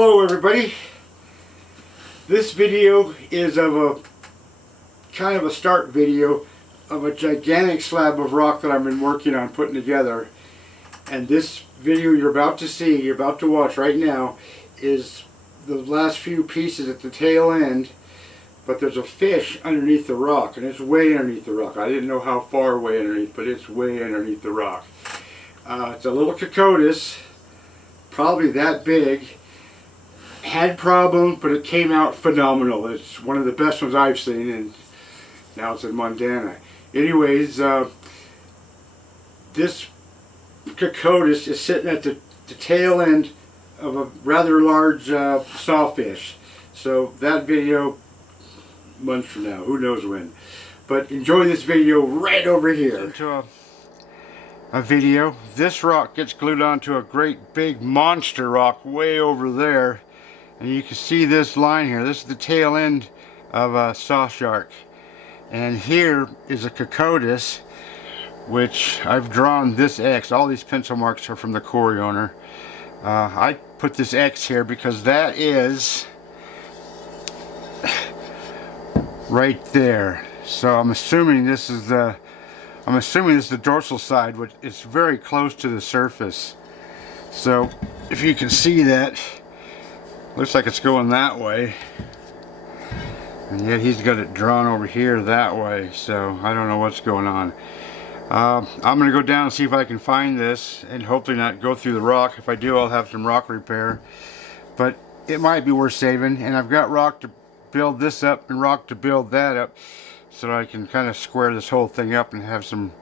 Hello everybody. This video is of a kind of a start video of a gigantic slab of rock that I've been working on putting together. And this video you're about to see, you're about to watch right now, is the last few pieces at the tail end. But there's a fish underneath the rock, and it's way underneath the rock. I didn't know how far way underneath, but it's way underneath the rock. It's a little Coccodus, probably that big. Had problems, but it came out phenomenal. It's one of the best ones I've seen, and now it's in Montana. Anyways, this Coccodus is sitting at the tail end of a rather large sawfish. So that video, months from now, who knows when. But enjoy this video right over here. Into a video. This rock gets glued onto a great big monster rock way over there. And you can see this line here. This is the tail end of a saw shark. And here is a Coccodus, which I've drawn this X. All these pencil marks are from the quarry owner. I put this X here because that is right there. So I'm assuming this is the dorsal side, which is very close to the surface. So if you can see that, looks like it's going that way, and yet he's got it drawn over here that way, so I don't know what's going on. I'm gonna go down and see if I can find this, and hopefully not go through the rock. If I do, I'll have some rock repair, but it might be worth saving. And I've got rock to build this up and rock to build that up, so that I can kind of square this whole thing up and have some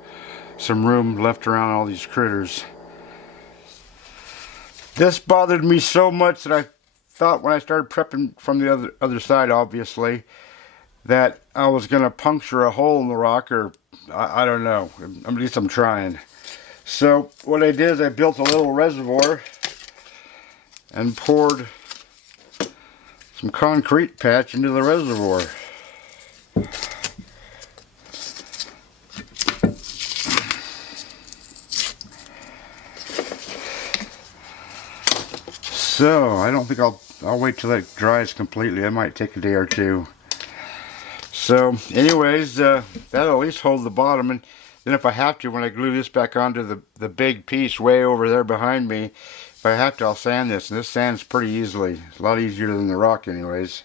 room left around all these critters. This bothered me so much that I thought, when I started prepping from the other side, obviously, that I was going to puncture a hole in the rock, or I don't know. At least I'm trying. So what I did is I built a little reservoir and poured some concrete patch into the reservoir. So I don't think I'll wait till it dries completely. It might take a day or two. So anyways, that'll at least hold the bottom, and then if I have to, when I glue this back onto the big piece way over there behind me, if I have to, I'll sand this, and this sands pretty easily. It's a lot easier than the rock anyways.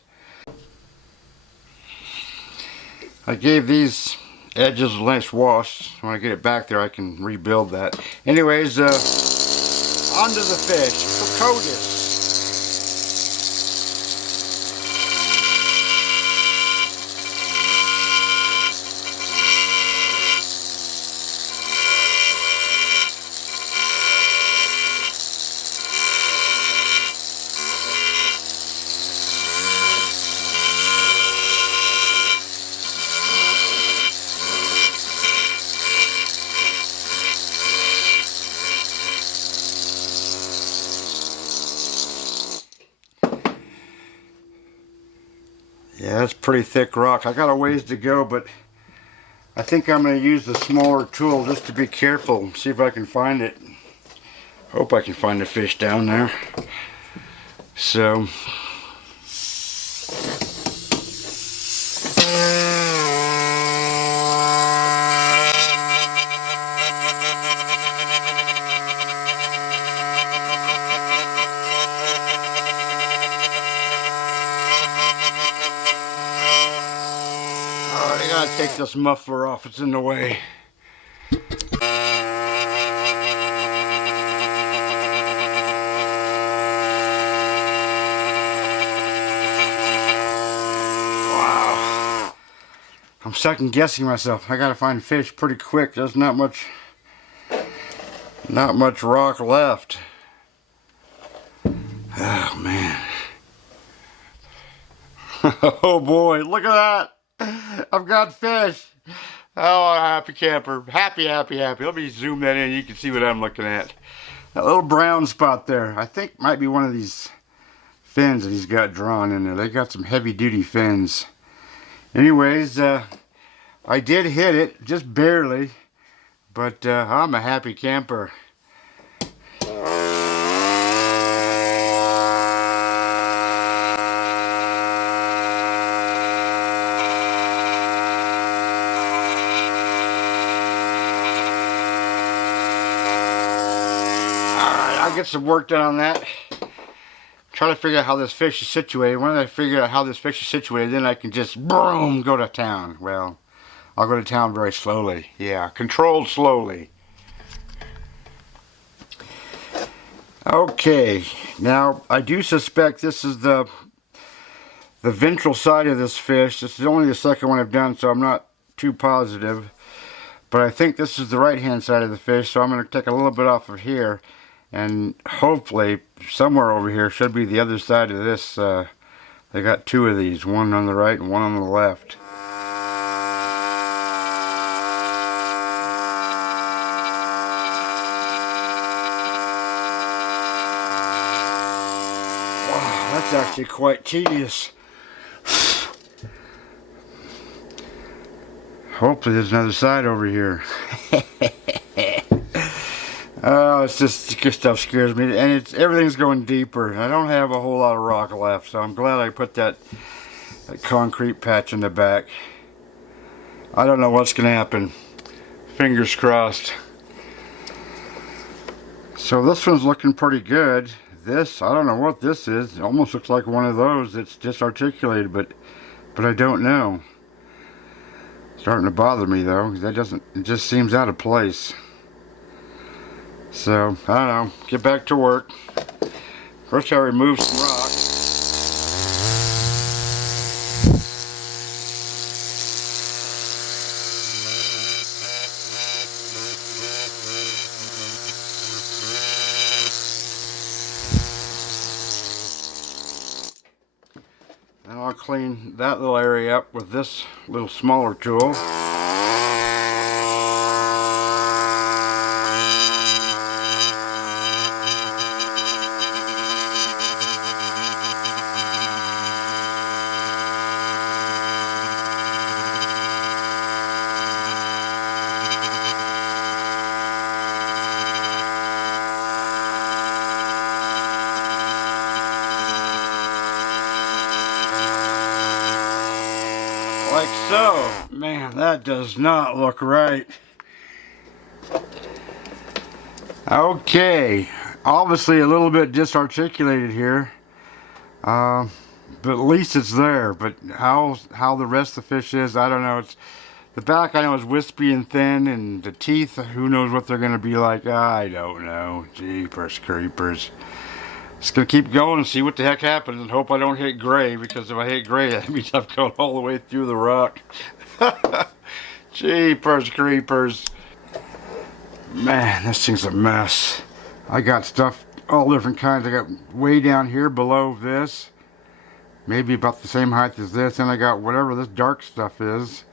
I gave these edges a nice wash. When I get it back there, I can rebuild that. Anyways, onto the fish, Coccodus. Yeah, that's pretty thick rock. I got a ways to go, but I think I'm going to use the smaller tool just to be careful. See if I can find it. Hope I can find the fish down there. So I gotta take this muffler off, it's in the way. Wow. I'm second guessing myself. I gotta find fish pretty quick. There's not much rock left. Oh man. Oh boy, look at that. I've got fish. Oh, happy camper. Happy, happy, happy. Let me zoom that in. You can see what I'm looking at. That little brown spot there, I think might be one of these fins that he's got drawn in there. They got some heavy duty fins. Anyways, I did hit it, just barely. But I'm a happy camper. I'll get some work done on that. Try to figure out how this fish is situated. When I figure out how this fish is situated, then I can just boom, go to town. Well, I'll go to town very slowly. Yeah, controlled slowly. Okay, now I do suspect this is the ventral side of this fish. This is only the second one I've done, so I'm not too positive. But I think this is the right hand side of the fish, so I'm going to take a little bit off of here. And hopefully, somewhere over here should be the other side of this. They got two of these, one on the right and one on the left. That's actually quite tedious. Hopefully there's another side over here. Oh, it's just stuff scares me, and everything's going deeper. I don't have a whole lot of rock left, so I'm glad I put that concrete patch in the back. I don't know what's going to happen. Fingers crossed. So this one's looking pretty good. This, I don't know what this is. It almost looks like one of those that's disarticulated, but I don't know. It's starting to bother me though. It just seems out of place. So, I don't know. Get back to work. First I remove some rock. And I'll clean that little area up with this little smaller tool. Like so. Man, that does not look right. Okay, obviously a little bit disarticulated here, but at least it's there. But how the rest of the fish is, I don't know. It's the back, I know, is wispy and thin, and the teeth, who knows what they're going to be like. I don't know. Jeepers creepers. Just gonna keep going and see what the heck happens, and hope I don't hit gray, because if I hit gray, that means I've gone all the way through the rock. Jeepers creepers. Man, this thing's a mess. I got stuff, all different kinds. I got way down here below this, maybe about the same height as this, and I got whatever this dark stuff is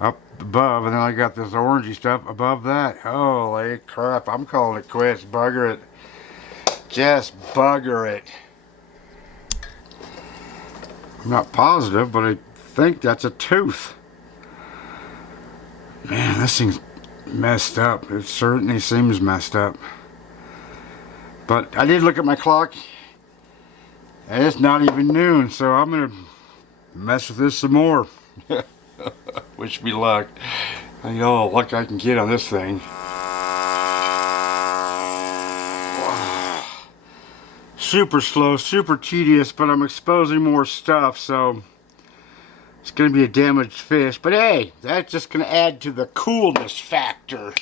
up above, and then I got this orangey stuff above that. Holy crap, I'm calling it quits. Bugger it. Just bugger it. I'm not positive, but I think that's a tooth. Man, this thing's messed up. It certainly seems messed up. But I did look at my clock, and it's not even noon, so I'm gonna mess with this some more. Wish me luck. I need all the luck I can get on this thing. Super slow, super tedious, but I'm exposing more stuff, so it's going to be a damaged fish. But hey, that's just going to add to the coolness factor.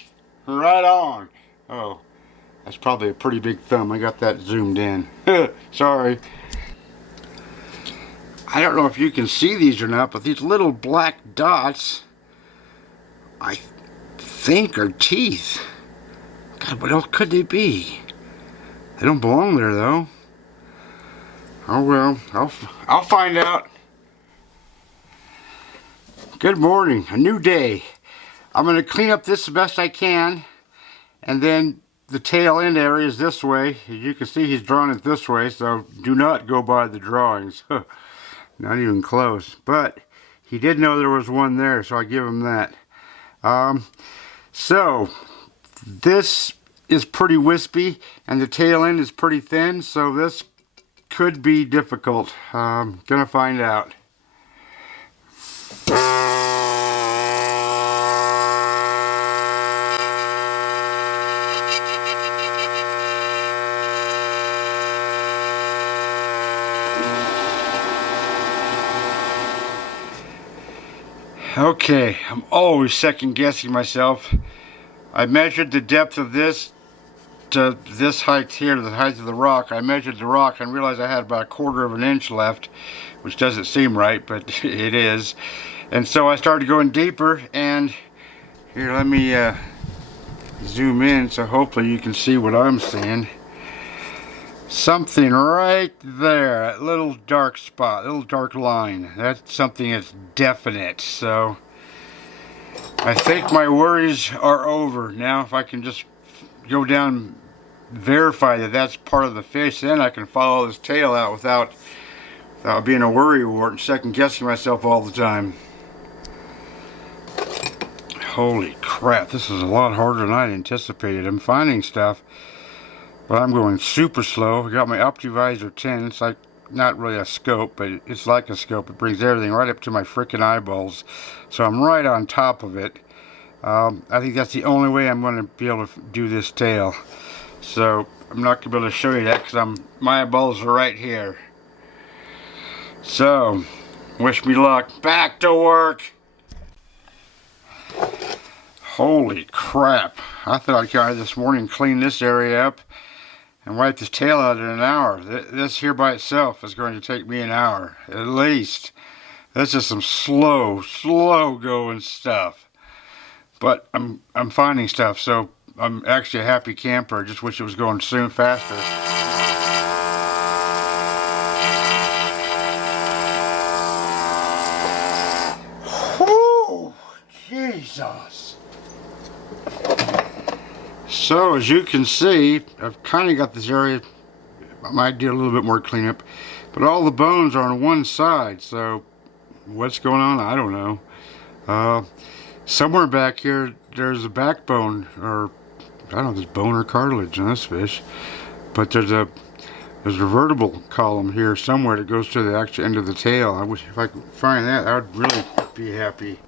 Right on. Oh, that's probably a pretty big thumb. I got that zoomed in. Sorry. I don't know if you can see these or not, but these little black dots, I think, are teeth. God, what else could they be? They don't belong there though. Oh well, I'll find out. Good morning, a new day. I'm going to clean up this the best I can, and then the tail end area is this way. As you can see, he's drawn it this way, so do not go by the drawings. Not even close. But he did know there was one there, so I give him that. So this is pretty wispy, and the tail end is pretty thin, so this could be difficult. Gonna find out. Okay, I'm always second guessing myself. I measured the depth of this to this height here, the height of the rock. I measured the rock and realized I had about 1/4 of an inch left, which doesn't seem right, but it is. And so I started going deeper, and here, let me zoom in so hopefully you can see what I'm seeing. Something right there, that little dark spot, little dark line. That's something that's definite. So I think my worries are over. Now if I can just go down and verify that that's part of the fish, then I can follow this tail out without being a worrywart and second guessing myself all the time. Holy crap, this is a lot harder than I anticipated. I'm finding stuff, but I'm going super slow. I got my OptiVisor 10. It's like not really a scope, but it's like a scope. It brings everything right up to my freaking eyeballs. So I'm right on top of it. I think that's the only way I'm going to be able to do this tail. So I'm not going to be able to show you that because my eyeballs are right here. So wish me luck. Back to work. Holy crap. I thought I'd come out this morning and clean this area up and wipe this tail out in an hour. This here by itself is going to take me an hour, at least. This is some slow going stuff. But I'm finding stuff, so I'm actually a happy camper. I just wish it was going soon faster. Whew, Jesus. So as you can see, I've kind of got this area. I might do a little bit more cleanup, but all the bones are on one side. So what's going on? I don't know. Somewhere back here, there's a backbone, or I don't know if there's bone or cartilage in this fish, but there's a vertebral column here somewhere that goes to the actual end of the tail. I wish if I could find that, I would really be happy.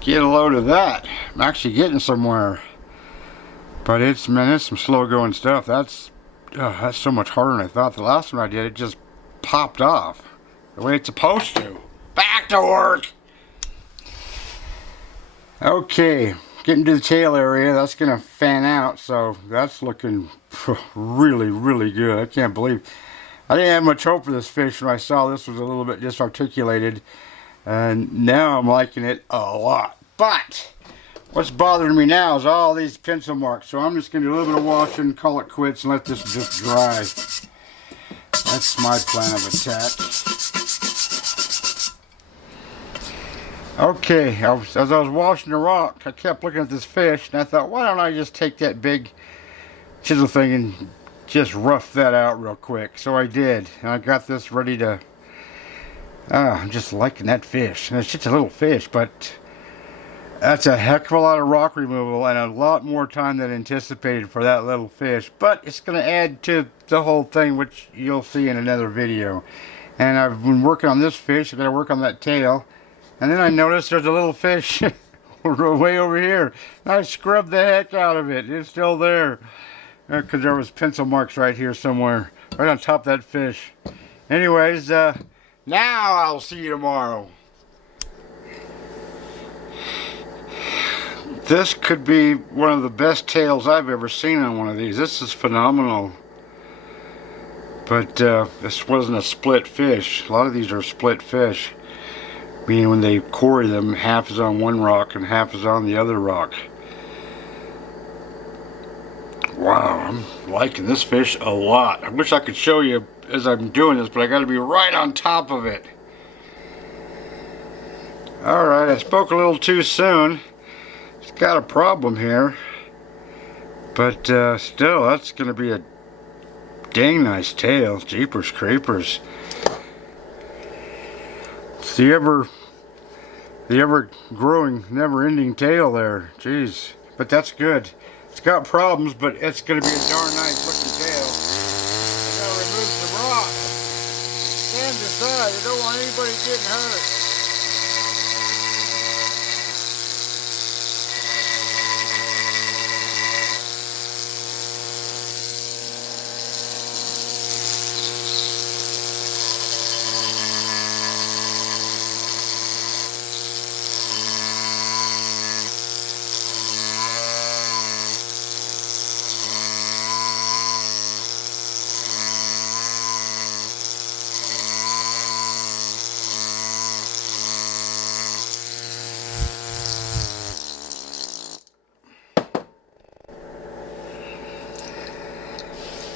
Get a load of that. I'm actually getting somewhere. But it's, man, it's some slow going stuff. That's so much harder than I thought. The last one I did, it just popped off the way it's supposed to. Back to work. Okay, getting to the tail area. That's gonna fan out, so that's looking really good. I can't believe I didn't have much hope for this fish when I saw this was a little bit disarticulated, and now I'm liking it a lot. But what's bothering me now is all these pencil marks, so I'm just gonna do a little bit of washing, call it quits, and let this just dry. That's my plan of attack. Okay, as I was washing the rock, I kept looking at this fish, and I thought, why don't I just take that big chisel thing and just rough that out real quick. So I did, and I got this ready to, I'm just liking that fish. And it's just a little fish, but that's a heck of a lot of rock removal and a lot more time than anticipated for that little fish. But it's going to add to the whole thing, which you'll see in another video. And I've been working on this fish. I've got to work on that tail. And then I noticed there's a little fish way over here. I scrubbed the heck out of it. It's still there. Because there was pencil marks right here somewhere. Right on top of that fish. Anyways, now I'll see you tomorrow. This could be one of the best tails I've ever seen on one of these. This is phenomenal. But this wasn't a split fish. A lot of these are split fish. Meaning when they quarry them, half is on one rock and half is on the other rock. Wow, I'm liking this fish a lot. I wish I could show you as I'm doing this, but I gotta be right on top of it. Alright, I spoke a little too soon. It's got a problem here. But still, that's gonna be a dang nice tail. Jeepers creepers. It's the ever growing, never ending tail there. Jeez. But that's good. It's got problems, but it's gonna be a darn nice looking tail. I gotta remove some rock. Stand aside, I don't want anybody getting hurt.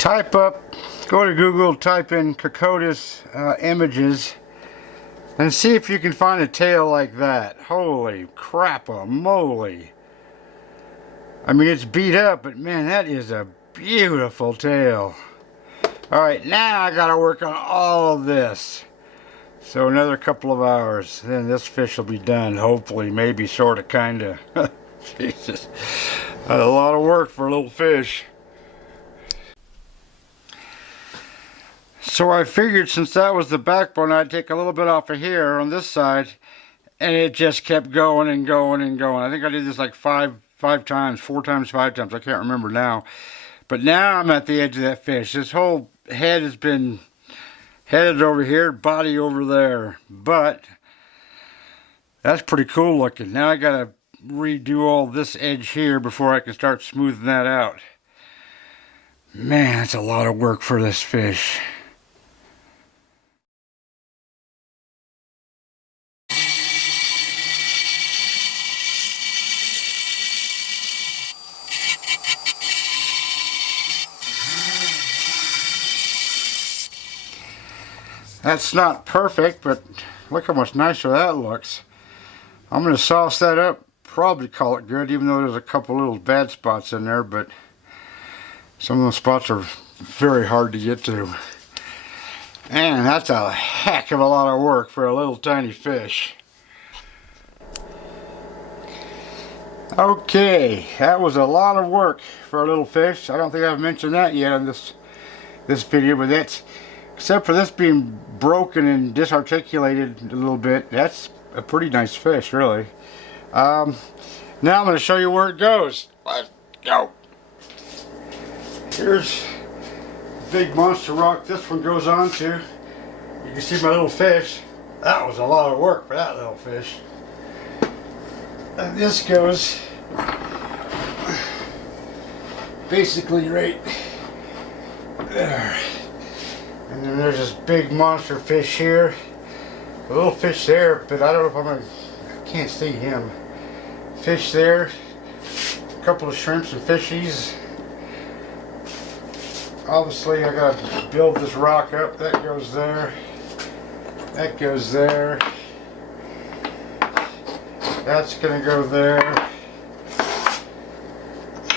Go to Google, type in Coccodus images, and see if you can find a tail like that. Holy crap-a-moly. I mean, it's beat up, but man, that is a beautiful tail. Alright, now I gotta work on all of this. So another couple of hours, then this fish will be done, hopefully, maybe, sorta, kinda. Jesus. That's a lot of work for a little fish. So I figured since that was the backbone, I'd take a little bit off of here on this side, and it just kept going and going and going. I think I did this like four times, 5 times, I can't remember now. But now I'm at the edge of that fish. This whole head has been headed over here, body over there. But that's pretty cool looking. Now I gotta redo all this edge here before I can start smoothing that out. Man, that's a lot of work for this fish. That's not perfect, but look how much nicer that looks. I'm going to sauce that up, probably call it good, even though there's a couple little bad spots in there, but some of those spots are very hard to get to. And that's a heck of a lot of work for a little tiny fish. Okay, that was a lot of work for a little fish. I don't think I've mentioned that yet in this video, but that's, except for this being broken and disarticulated a little bit, that's a pretty nice fish, really. Now I'm going to show you where it goes. Let's go. Here's the big monster rock this one goes on to. You can see my little fish. That was a lot of work for that little fish. And this goes basically right there. And then there's this big monster fish here. A little fish there, but I don't know if I can't see him. Fish there. A couple of shrimps and fishies. Obviously I gotta build this rock up. That goes there. That goes there. That's gonna go there.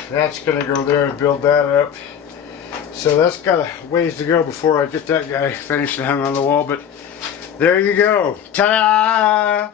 That's gonna go there and build that up. So that's got a ways to go before I get that guy finished and hung on the wall, but there you go. Ta-da!